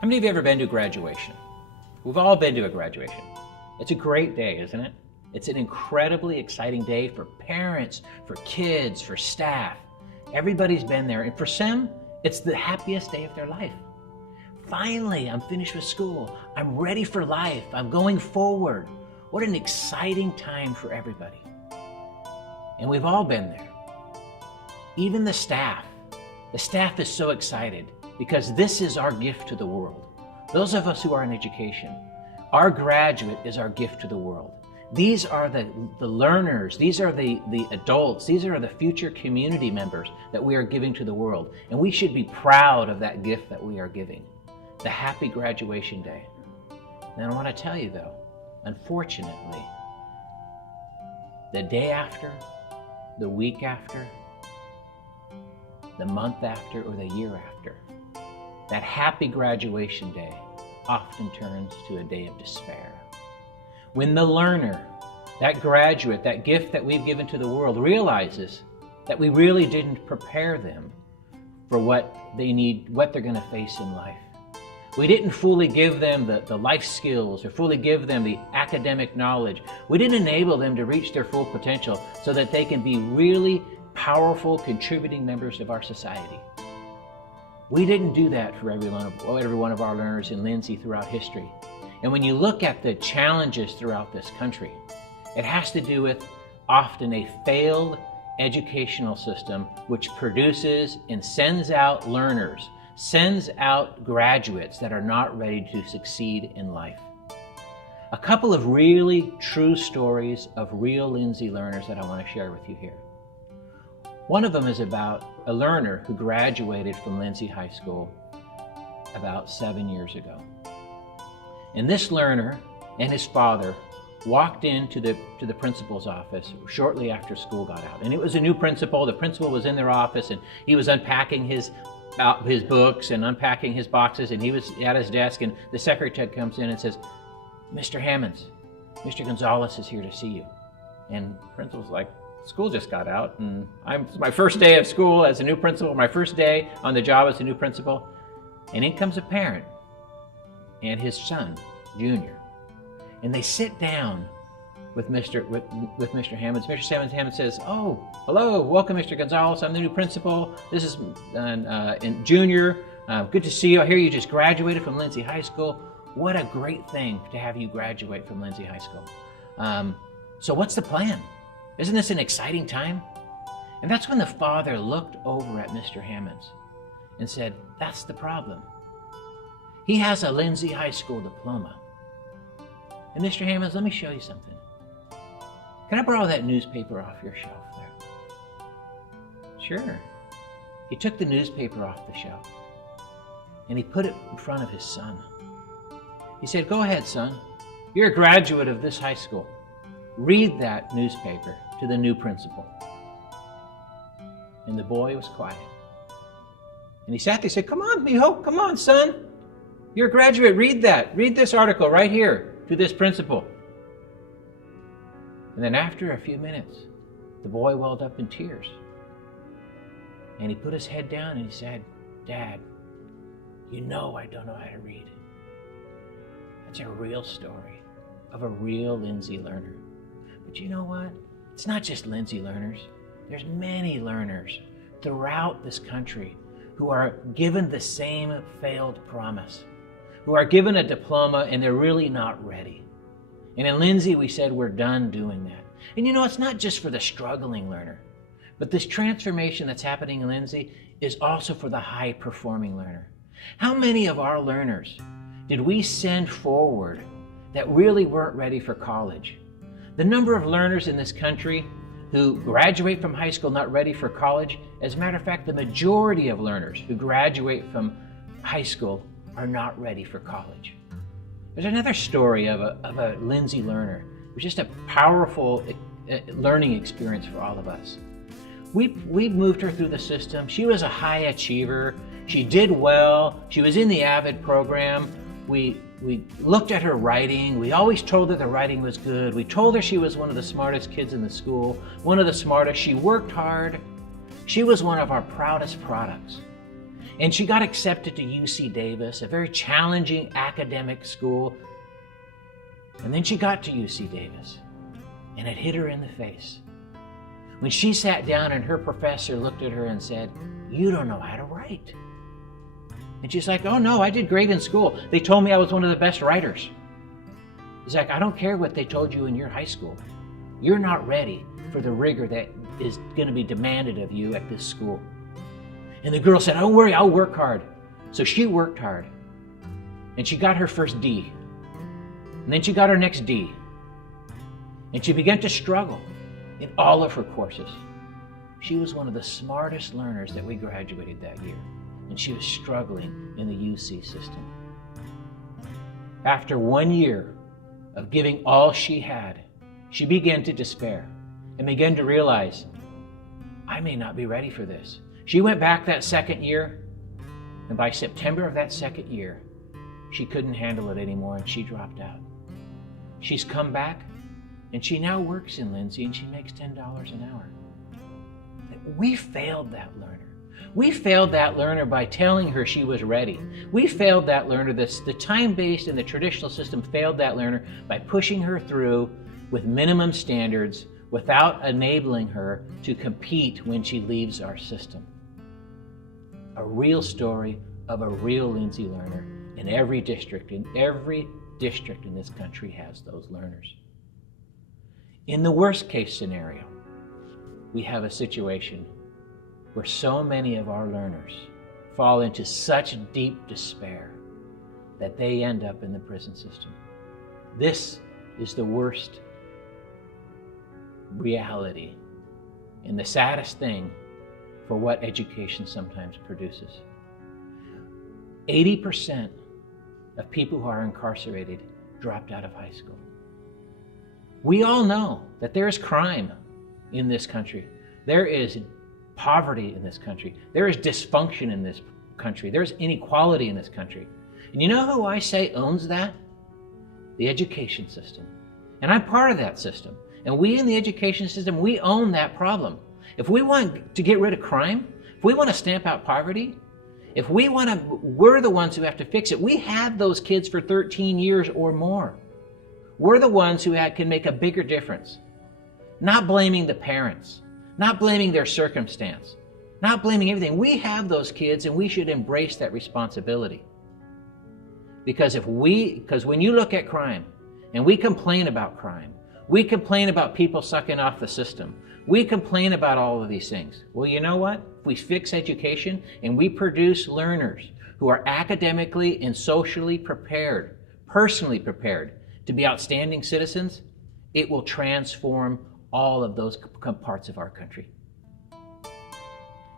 How many of you have ever been to a graduation? We've all been to a graduation. It's a great day, isn't it? It's an incredibly exciting day for parents, for kids, for staff. Everybody's been there, and for some, it's the happiest day of their life. Finally, I'm finished with school. I'm ready for life. I'm going forward. What an exciting time for everybody. And we've all been there. Even the staff. The staff is so excited because this is our gift to the world. Those of us who are in education, our graduate is our gift to the world. These are the learners, these are the adults, these are the future community members that we are giving to the world. And we should be proud of that gift that we are giving, the happy graduation day. And I want to tell you though, unfortunately, the day after, the week after, the month after, or the year after, that happy graduation day often turns to a day of despair. When the learner, that graduate, that gift that we've given to the world realizes that we really didn't prepare them for what they need, what they're going to face in life. We didn't fully give them the life skills or fully give them the academic knowledge. We didn't enable them to reach their full potential so that they can be really powerful, contributing members of our society. We didn't do that for every one of our learners in Lindsay throughout history. And when you look at the challenges throughout this country, it has to do with often a failed educational system which produces and sends out learners, sends out graduates that are not ready to succeed in life. A couple of really true stories of real Lindsay learners that I want to share with you here. One of them is about a learner who graduated from Lindsay High School about 7 years ago. And this learner and his father walked into the principal's office shortly after school got out. And it was a new principal. The principal was in their office and he was unpacking his books and unpacking his boxes, and he was at his desk, and the secretary comes in and says, "Mr. Hammonds, Mr. Gonzalez is here to see you." And the principal's like, "School just got out, and it's my first day of school as a new principal, my first day on the job as a new principal." And in comes a parent and his son, Junior. And they sit down with Mr. Hammonds. Mr. Hammonds says, "Oh, hello, welcome, Mr. Gonzalez. I'm the new principal. This is and Junior. Good to see you. I hear you just graduated from Lindsay High School. What a great thing to have you graduate from Lindsay High School. So what's the plan? Isn't this an exciting time?" And that's when the father looked over at Mr. Hammonds and said, "That's the problem. He has a Lindsay High School diploma. And Mr. Hammonds, let me show you something. Can I borrow that newspaper off your shelf there?" Sure. He took the newspaper off the shelf and he put it in front of his son. He said, "Go ahead, son. You're a graduate of this high school. Read that newspaper to the new principal." And the boy was quiet. And he sat there and said, "Come on, Mijo, come on, son. You're a graduate, read that. Read this article right here to this principal." And then after a few minutes, the boy welled up in tears. And he put his head down and he said, "Dad, you know I don't know how to read." That's a real story of a real Lindsay learner. But you know what? It's not just Lindsay learners. There's many learners throughout this country who are given the same failed promise, who are given a diploma and they're really not ready. And in Lindsay, we said we're done doing that. And you know, it's not just for the struggling learner, but this transformation that's happening in Lindsay is also for the high-performing learner. How many of our learners did we send forward that really weren't ready for college? The number of learners in this country who graduate from high school not ready for college, as a matter of fact, the majority of learners who graduate from high school are not ready for college. There's another story of a Lindsay learner. It was just a powerful learning experience for all of us. We moved her through the system. She was a high achiever. She did well. She was in the AVID program. We looked at her writing. We always told her the writing was good. We told her she was one of the smartest kids in the school, one of the smartest. She worked hard. She was one of our proudest products. And she got accepted to UC Davis, a very challenging academic school. And then she got to UC Davis, and it hit her in the face. When she sat down and her professor looked at her and said, "You don't know how to write." And she's like, "Oh no, I did great in school. They told me I was one of the best writers." He's like, "I don't care what they told you in your high school. You're not ready for the rigor that is going to be demanded of you at this school." And the girl said, "Don't worry, I'll work hard." So she worked hard, and she got her first D. And then she got her next D. And she began to struggle in all of her courses. She was one of the smartest learners that we graduated that year, and she was struggling in the UC system. After 1 year of giving all she had, she began to despair and began to realize, I may not be ready for this. She went back that second year, and by September of that second year, she couldn't handle it anymore and she dropped out. She's come back, and she now works in Lindsay, and she makes $10 an hour. We failed that learner. We failed that learner by telling her she was ready. We failed that learner. The time-based and the traditional system failed that learner by pushing her through with minimum standards without enabling her to compete when she leaves our system. A real story of a real Lindsay learner in every district. In every district in this country has those learners. In the worst case scenario, we have a situation where so many of our learners fall into such deep despair that they end up in the prison system. This is the worst reality and the saddest thing for what education sometimes produces. 80% of people who are incarcerated dropped out of high school. We all know that there is crime in this country. There is poverty in this country. There is dysfunction in this country. There's inequality in this country. And you know who I say owns that? The education system. And I'm part of that system. And we in the education system, we own that problem. If we want to get rid of crime, if we want to stamp out poverty, if we want to, we're the ones who have to fix it. We had those kids for 13 years or more. We're the ones who can make a bigger difference. Not blaming the parents, not blaming their circumstance, not blaming everything. We have those kids and we should embrace that responsibility. Because when you look at crime and we complain about crime, we complain about people sucking off the system, we complain about all of these things. Well, you know what? If we fix education and we produce learners who are academically and socially prepared, personally prepared to be outstanding citizens, it will transform all of those parts of our country.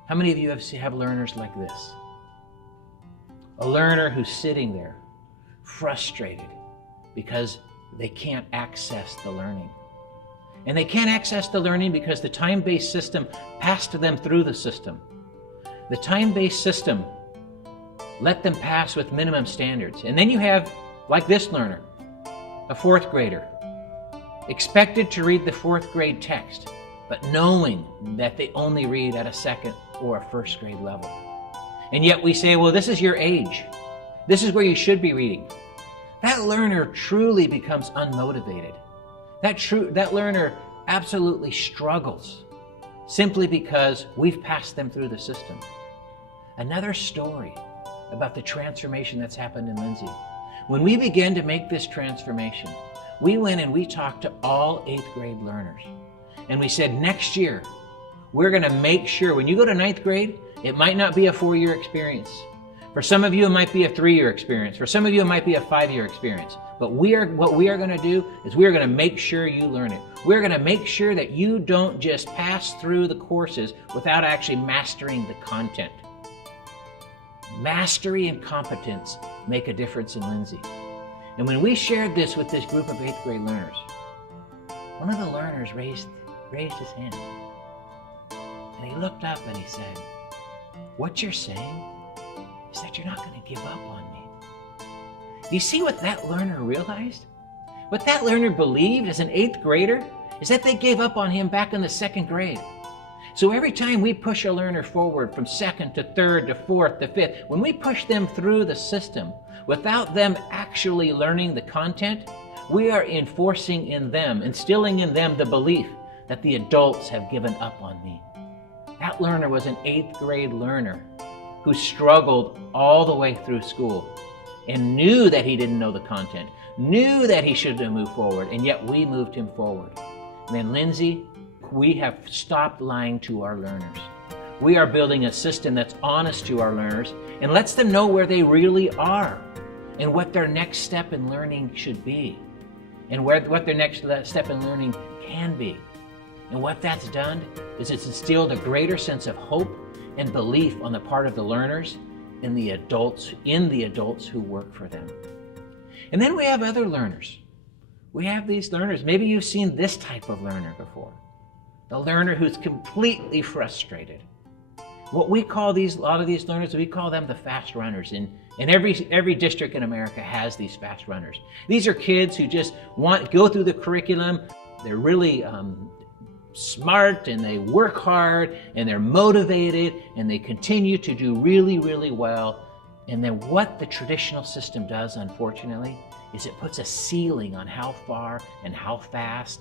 How many of you have learners like this? A learner who's sitting there frustrated because they can't access the learning. And they can't access the learning because the time-based system passed them through the system. The time-based system let them pass with minimum standards. And then you have, like this learner, a fourth grader, expected to read the fourth grade text, but knowing that they only read at a second or a first grade level. And yet we say, well, this is your age. This is where you should be reading. That learner truly becomes unmotivated. That learner absolutely struggles simply because we've passed them through the system. Another story about the transformation that's happened in Lindsay. When we began to make this transformation, we went and we talked to all 8th grade learners. And we said, next year, we're going to make sure when you go to 9th grade, it might not be a 4-year experience. For some of you, it might be a 3-year experience. For some of you, it might be a 5-year experience. But what we are going to do is we are going to make sure you learn it. We're going to make sure that you don't just pass through the courses without actually mastering the content. Mastery and competence make a difference in Lindsay. And when we shared this with this group of 8th grade learners, one of the learners raised his hand. And he looked up and he said, "What you're saying is that you're not going to give up on me." Do you see what that learner realized? What that learner believed as an 8th grader is that they gave up on him back in the 2nd grade. So every time we push a learner forward from second to third to fourth to fifth, when we push them through the system without them actually learning the content, we are enforcing in them, instilling in them the belief that the adults have given up on me. That learner was an 8th grade learner who struggled all the way through school and knew that he didn't know the content, knew that he should have moved forward, and yet we moved him forward. And then Lindsay, we have stopped lying to our learners. We are building a system that's honest to our learners and lets them know where they really are and what their next step in learning should be and what their next step in learning can be. And what that's done is it's instilled a greater sense of hope and belief on the part of the learners in the adults who work for them. And then we have other learners. We have these learners. Maybe you've seen this type of learner before. The learner who's completely frustrated. What we call a lot of these learners, we call them the fast runners. And every district in America has these fast runners. These are kids who just go through the curriculum. They're really smart and they work hard and they're motivated and they continue to do really, really well. And then what the traditional system does, unfortunately, is it puts a ceiling on how far and how fast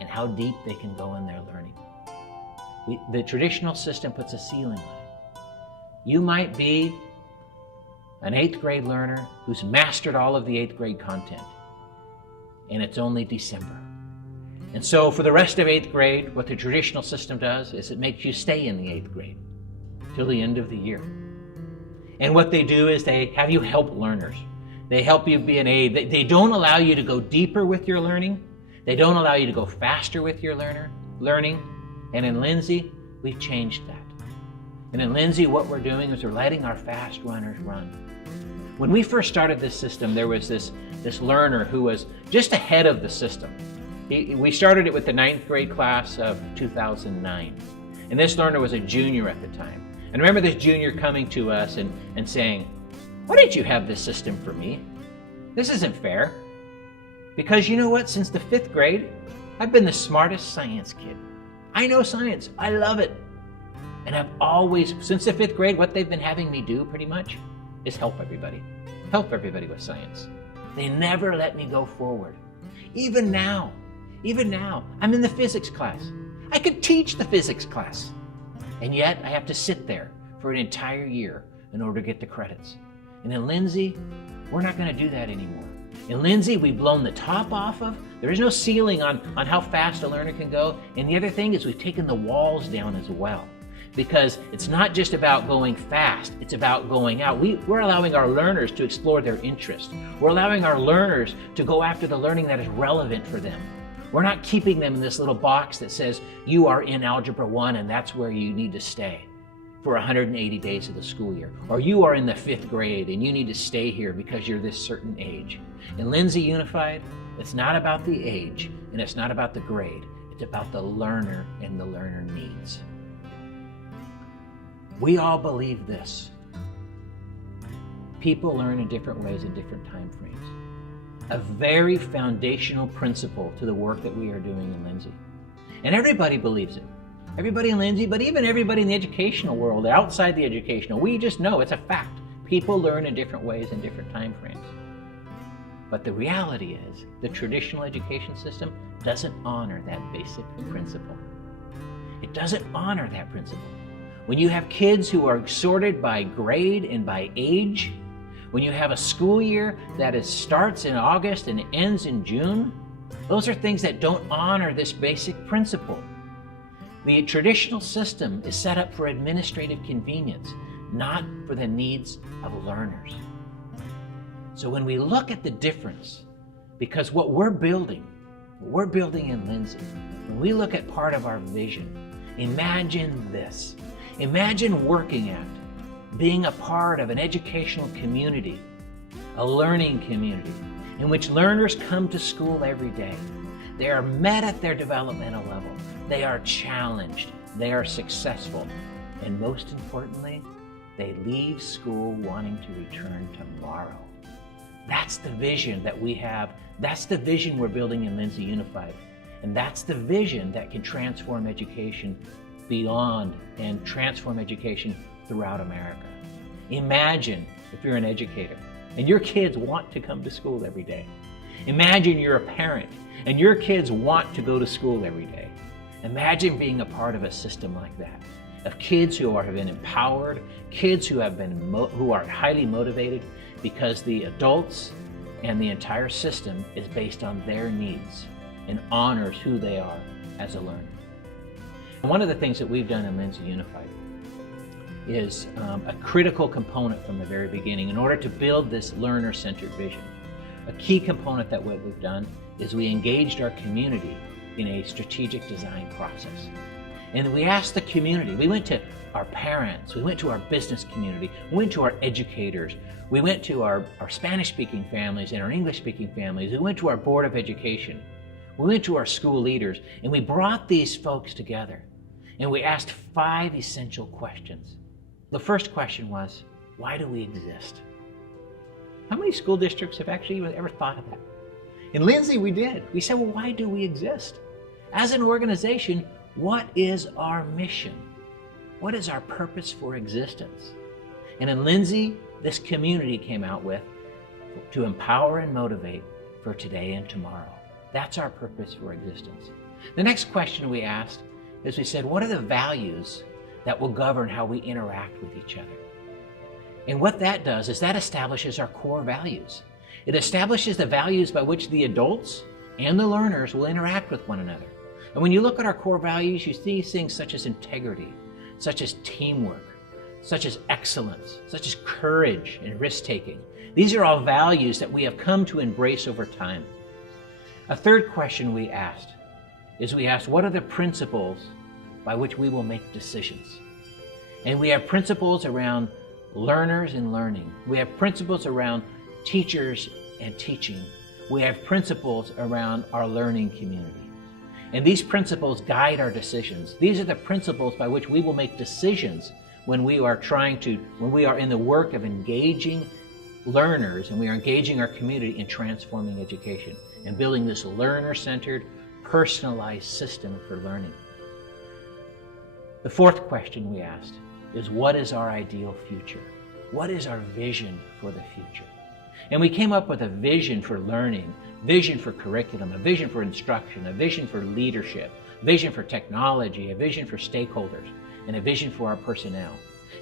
and how deep they can go in their learning. The traditional system puts a ceiling on it. You might be an 8th grade learner who's mastered all of the 8th grade content, and it's only December. And so for the rest of 8th grade, what the traditional system does is it makes you stay in the 8th grade till the end of the year. And what they do is they have you help learners. They help you be an aid. They don't allow you to go deeper with your learning. They don't allow you to go faster with your learning. And in Lindsay, we've changed that. And in Lindsay, what we're doing is we're letting our fast runners run. When we first started this system, there was this learner who was just ahead of the system. We started it with the 9th grade class of 2009. And this learner was a junior at the time. And I remember this junior coming to us and saying, "Why didn't you have this system for me? This isn't fair. Because you know what? Since the 5th grade, I've been the smartest science kid. I know science. I love it. And I've always, since the 5th grade, what they've been having me do pretty much is help everybody. Help everybody with science. They never let me go forward. Even now, I'm in the physics class. I could teach the physics class. And yet I have to sit there for an entire year in order to get the credits. And in Lindsay, we're not going to do that anymore. In Lindsay, we've blown the top off of. There is no ceiling on how fast a learner can go. And the other thing is we've taken the walls down as well. Because it's not just about going fast, it's about going out. We're allowing our learners to explore their interest. We're allowing our learners to go after the learning that is relevant for them. We're not keeping them in this little box that says, you are in Algebra 1 and that's where you need to stay for 180 days of the school year. Or you are in the 5th grade and you need to stay here because you're this certain age. In Lindsay Unified, it's not about the age and it's not about the grade. It's about the learner and the learner needs. We all believe this. People learn in different ways in different time frames. A very foundational principle to the work that we are doing in Lindsay. And everybody believes it. Everybody in Lindsay, but even everybody in the educational world, outside the educational, we just know it's a fact. People learn in different ways in different time frames. But the reality is, the traditional education system doesn't honor that basic principle. It doesn't honor that principle. When you have kids who are sorted by grade and by age, when you have a school year that starts in August and ends in June, those are things that don't honor this basic principle. The traditional system is set up for administrative convenience, not for the needs of learners. So when we look at the difference, because what we're building in Lindsay, when we look at part of our vision, imagine this. Imagine working at, being a part of an educational community, a learning community, in which learners come to school every day. They are met at their developmental level. They are challenged. They are successful. And most importantly, they leave school wanting to return tomorrow. That's the vision that we have. That's the vision we're building in Lindsay Unified. And that's the vision that can transform education beyond and transform education throughout America. Imagine if you're an educator and your kids want to come to school every day. Imagine you're a parent and your kids want to go to school every day. Imagine being a part of a system like that, of kids who have been empowered, kids who are highly motivated because the adults and the entire system is based on their needs and honors who they are as a learner. And one of the things that we've done in Lindsay Unified is a critical component from the very beginning in order to build this learner-centered vision. A key component that what we've done is we engaged our community in a strategic design process. And we asked the community, we went to our parents, we went to our business community, we went to our educators, we went to our Spanish-speaking families and our English-speaking families, we went to our Board of Education, we went to our school leaders, and we brought these folks together and we asked 5 essential questions. The first question was, why do we exist? How many school districts have actually ever thought of that? In Lindsay, we did. We said, well, why do we exist? As an organization, what is our mission? What is our purpose for existence? And in Lindsay, this community came out with to empower and motivate for today and tomorrow. That's our purpose for existence. The next question we asked is we said, what are the values that will govern how we interact with each other? And what that does is that establishes our core values. It establishes the values by which the adults and the learners will interact with one another. And when you look at our core values, you see things such as integrity, such as teamwork, such as excellence, such as courage and risk-taking. These are all values that we have come to embrace over time. A third question we asked is what are the principles by which we will make decisions? And we have principles around learners and learning. We have principles around teachers and teaching. We have principles around our learning community. And these principles guide our decisions. These are the principles by which we will make decisions when we are in the work of engaging learners and we are engaging our community in transforming education and building this learner-centered, personalized system for learning. The fourth question we asked is, what is our ideal future? What is our vision for the future? And we came up with a vision for learning, vision for curriculum, a vision for instruction, a vision for leadership, vision for technology, a vision for stakeholders, and a vision for our personnel.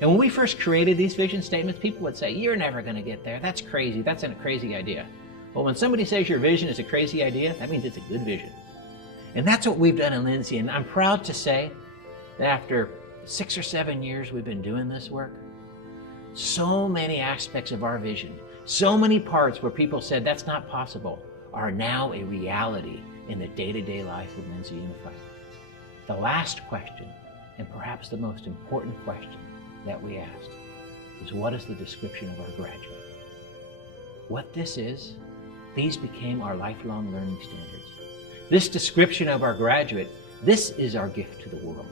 And when we first created these vision statements, people would say, you're never going to get there. That's crazy. That's a crazy idea. Well, when somebody says your vision is a crazy idea, that means it's a good vision. And that's what we've done in Lindsay. And I'm proud to say that after 6 or 7 years we've been doing this work, so many aspects of our vision, so many parts where people said that's not possible, are now a reality in the day-to-day life of Lindsay Unified. The last question, and perhaps the most important question that we asked, is what is the description of our graduate? What this is, these became our lifelong learning standards. This description of our graduate, this is our gift to the world.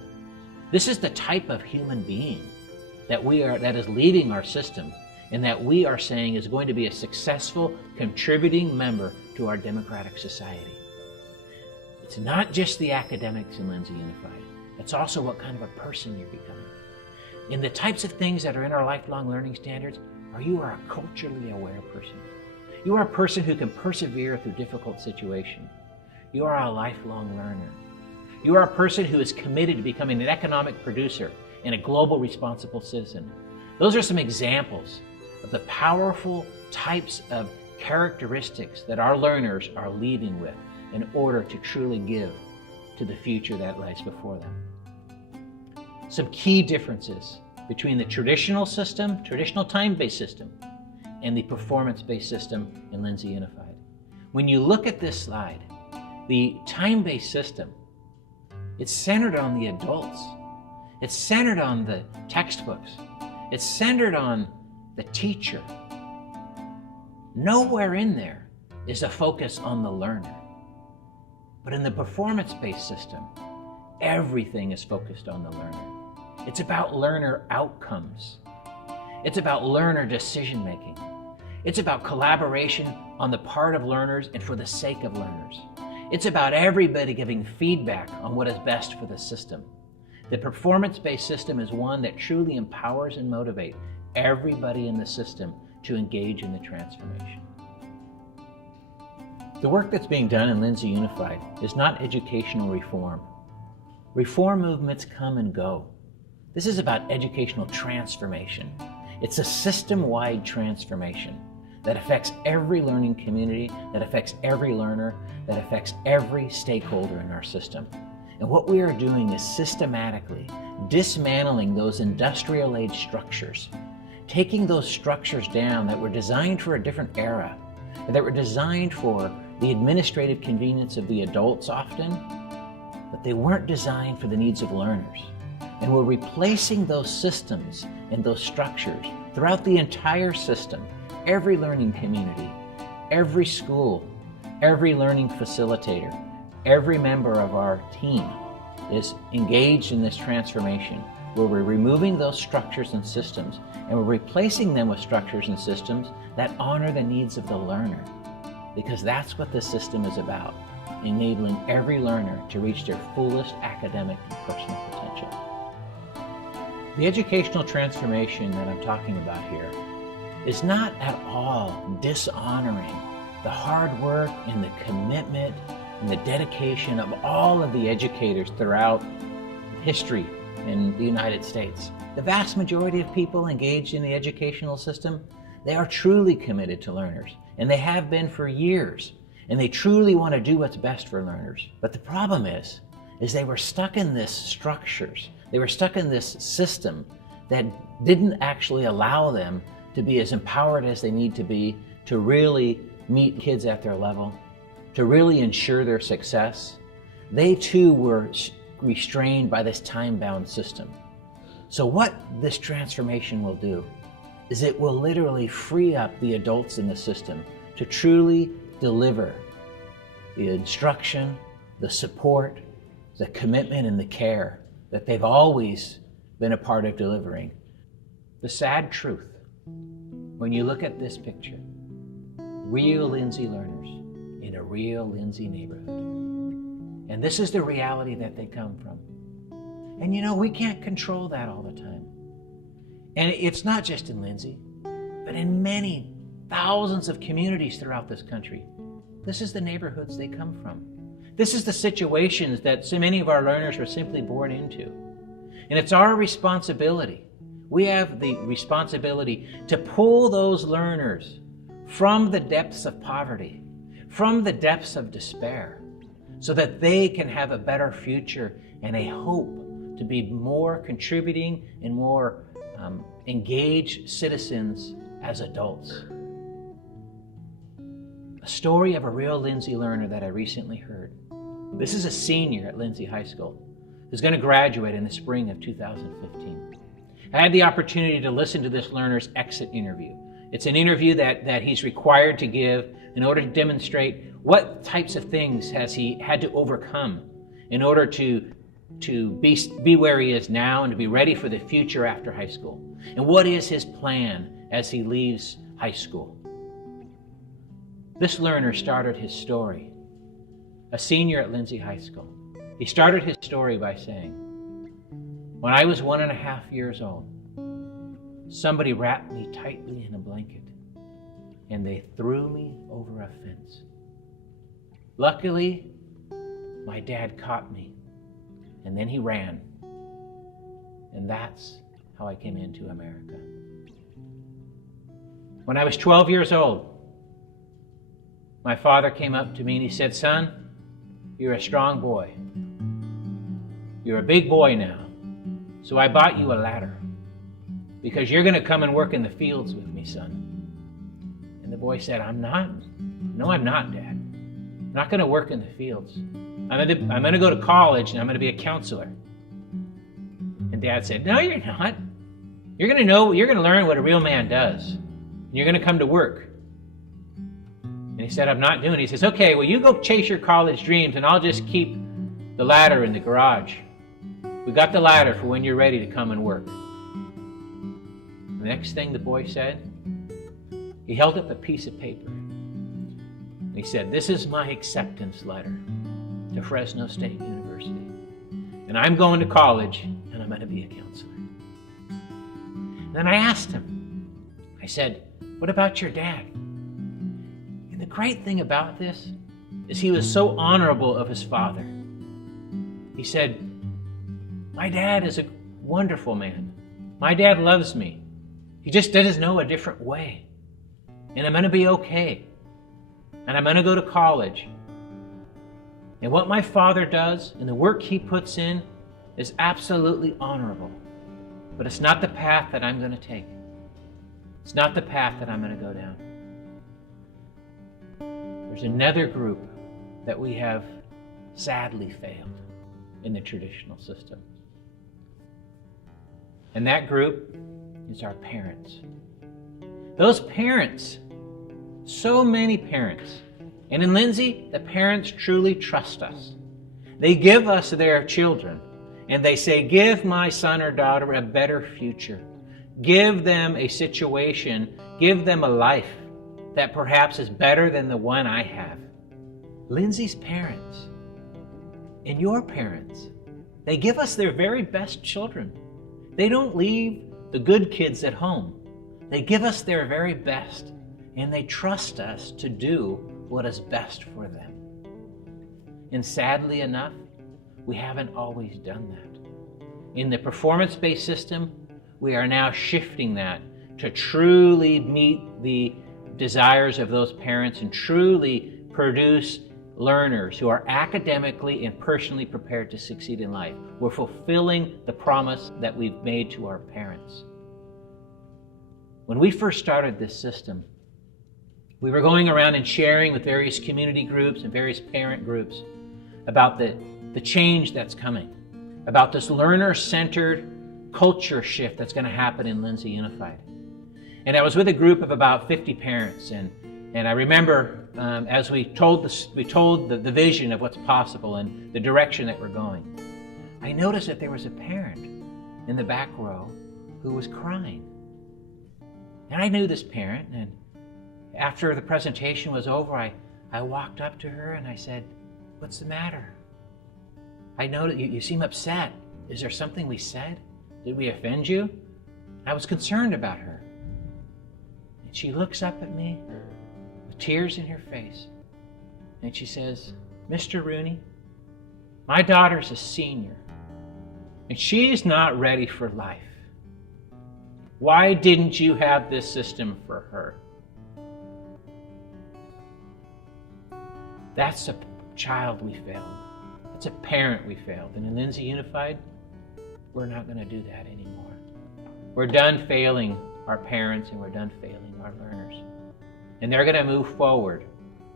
This is the type of human being that is leading our system and that we are saying is going to be a successful, contributing member to our democratic society. It's not just the academics in Lindsay Unified. It's also what kind of a person you're becoming. In the types of things that are in our lifelong learning standards, you are a culturally aware person. You are a person who can persevere through difficult situations. You are a lifelong learner. You are a person who is committed to becoming an economic producer and a global responsible citizen. Those are some examples of the powerful types of characteristics that our learners are leaving with in order to truly give to the future that lies before them. Some key differences between the traditional time-based system, and the performance-based system in Lindsay Unified. When you look at this slide, the time-based system, it's centered on the adults. It's centered on the textbooks. It's centered on the teacher. Nowhere in there is a focus on the learner. But in the performance-based system, everything is focused on the learner. It's about learner outcomes. It's about learner decision-making. It's about collaboration on the part of learners and for the sake of learners. It's about everybody giving feedback on what is best for the system. The performance-based system is one that truly empowers and motivates everybody in the system to engage in the transformation. The work that's being done in Lindsay Unified is not educational reform. Reform movements come and go. This is about educational transformation. It's a system-wide transformation that affects every learning community, that affects every learner, that affects every stakeholder in our system. And what we are doing is systematically dismantling those industrial-age structures, taking those structures down that were designed for a different era, that were designed for the administrative convenience of the adults often, but they weren't designed for the needs of learners. And we're replacing those systems and those structures throughout the entire system, every learning community, every school, every learning facilitator, every member of our team is engaged in this transformation where we're removing those structures and systems and we're replacing them with structures and systems that honor the needs of the learner. Because that's what this system is about, enabling every learner to reach their fullest academic and personal potential. The educational transformation that I'm talking about here is not at all dishonoring the hard work and the commitment and the dedication of all of the educators throughout history in the United States. The vast majority of people engaged in the educational system, they are truly committed to learners, and they have been for years, and they truly want to do what's best for learners. But the problem is they were stuck in this structures. They were stuck in this system that didn't actually allow them to be as empowered as they need to be to really meet kids at their level, to really ensure their success. They too were restrained by this time-bound system. So what this transformation will do is it will literally free up the adults in the system to truly deliver the instruction, the support, the commitment, and the care that they've always been a part of delivering. The sad truth, when you look at this picture, real Lindsay learners in a real Lindsay neighborhood. And this is the reality that they come from. And you know, we can't control that all the time. And it's not just in Lindsay, but in many thousands of communities throughout this country. This is the neighborhoods they come from. This is the situations that so many of our learners were simply born into. And it's our responsibility. We have the responsibility to pull those learners from the depths of poverty, from the depths of despair, so that they can have a better future and a hope to be more contributing and more engaged citizens as adults. A story of a real Lindsay learner that I recently heard. This is a senior at Lindsay High School who's going to graduate in the spring of 2015. I had the opportunity to listen to this learner's exit interview. It's an interview that he's required to give in order to demonstrate what types of things has he had to overcome in order to be where he is now and to be ready for the future after high school. And what is his plan as he leaves high school? This learner started his story, a senior at Lindsay High School. He started his story by saying, "When I was 1.5 years old, somebody wrapped me tightly in a blanket and they threw me over a fence. Luckily, my dad caught me and then he ran. And that's how I came into America. When I was 12 years old, my father came up to me and he said, 'Son, you're a strong boy. You're a big boy now. So I bought you a ladder because you're going to come and work in the fields with me, son.' And the boy said, 'I'm not. No, I'm not, Dad. I'm not going to work in the fields. I'm going to go to college and I'm going to be a counselor.' And Dad said, 'No, you're not. You're going to learn what a real man does. And you're going to come to work.' And he said, 'I'm not doing it.' He says, 'Okay, well, you go chase your college dreams and I'll just keep the ladder in the garage. We got the ladder for when you're ready to come and work.' The next thing the boy said, he held up a piece of paper. And he said, 'This is my acceptance letter to Fresno State University. And I'm going to college going to be a counselor. And then I asked him, I said, what about your dad? And the great thing about this is he was so honorable of his father. He said, my dad is a wonderful man. My dad loves me. He just doesn't know a different way. And I'm going to be okay. And I'm going to go to college. And what my father does and the work he puts in is absolutely honorable. But it's not the path that I'm going to take. It's not the path that I'm going to go down. There's another group that we have sadly failed in the traditional system. And that group is our parents. Those parents, so many parents, and in Lindsay, the parents truly trust us. They give us their children, and they say, give my son or daughter a better future. Give them a situation, give them a life that perhaps is better than the one I have. Lindsay's parents and your parents, they give us their very best children. They don't leave the good kids at home. They give us their very best, and they trust us to do what is best for them. And sadly enough, we haven't always done that. In the performance-based system, we are now shifting that to truly meet the desires of those parents and truly produce learners who are academically and personally prepared to succeed in life. We're fulfilling the promise that we've made to our parents. When we first started this system, we were going around and sharing with various community groups and various parent groups about the change that's coming, about this learner-centered culture shift that's going to happen in Lindsay Unified. And I was with a group of about 50 parents, and I remember as we told the vision of what's possible and the direction that we're going, I noticed that there was a parent in the back row who was crying. And I knew this parent, and after the presentation was over, I walked up to her and I said, what's the matter? I know that you seem upset. Is there something we said? Did we offend you? I was concerned about her. And she looks up at me with tears in her face. And she says, Mr. Rooney, my daughter's a senior. And she's not ready for life. Why didn't you have this system for her? That's a child we failed. That's a parent we failed. And in Lindsay Unified, we're not going to do that anymore. We're done failing our parents and we're done failing our learners. And they're going to move forward,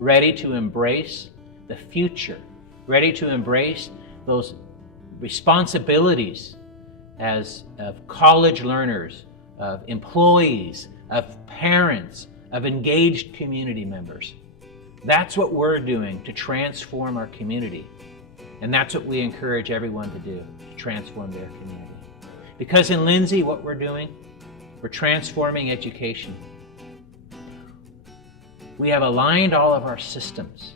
ready to embrace the future, ready to embrace those responsibilities as of college learners, of employees, of parents, of engaged community members. That's what we're doing to transform our community. And that's what we encourage everyone to do, to transform their community. Because in Lindsay, what we're doing, we're transforming education. We have aligned all of our systems.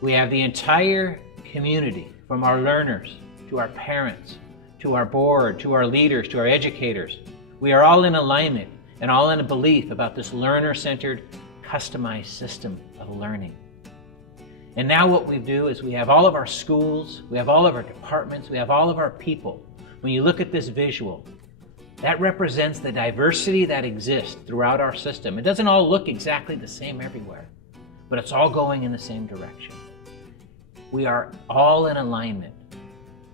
We have the entire community, from our learners to our parents, to our board, to our leaders, to our educators. We are all in alignment and all in a belief about this learner-centered, customized system of learning. And now what we do is we have all of our schools, we have all of our departments, we have all of our people. When you look at this visual, that represents the diversity that exists throughout our system. It doesn't all look exactly the same everywhere, but it's all going in the same direction. We are all in alignment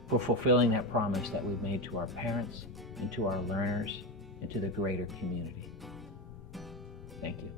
for fulfilling that promise that we've made to our parents and to our learners and to the greater community. Thank you.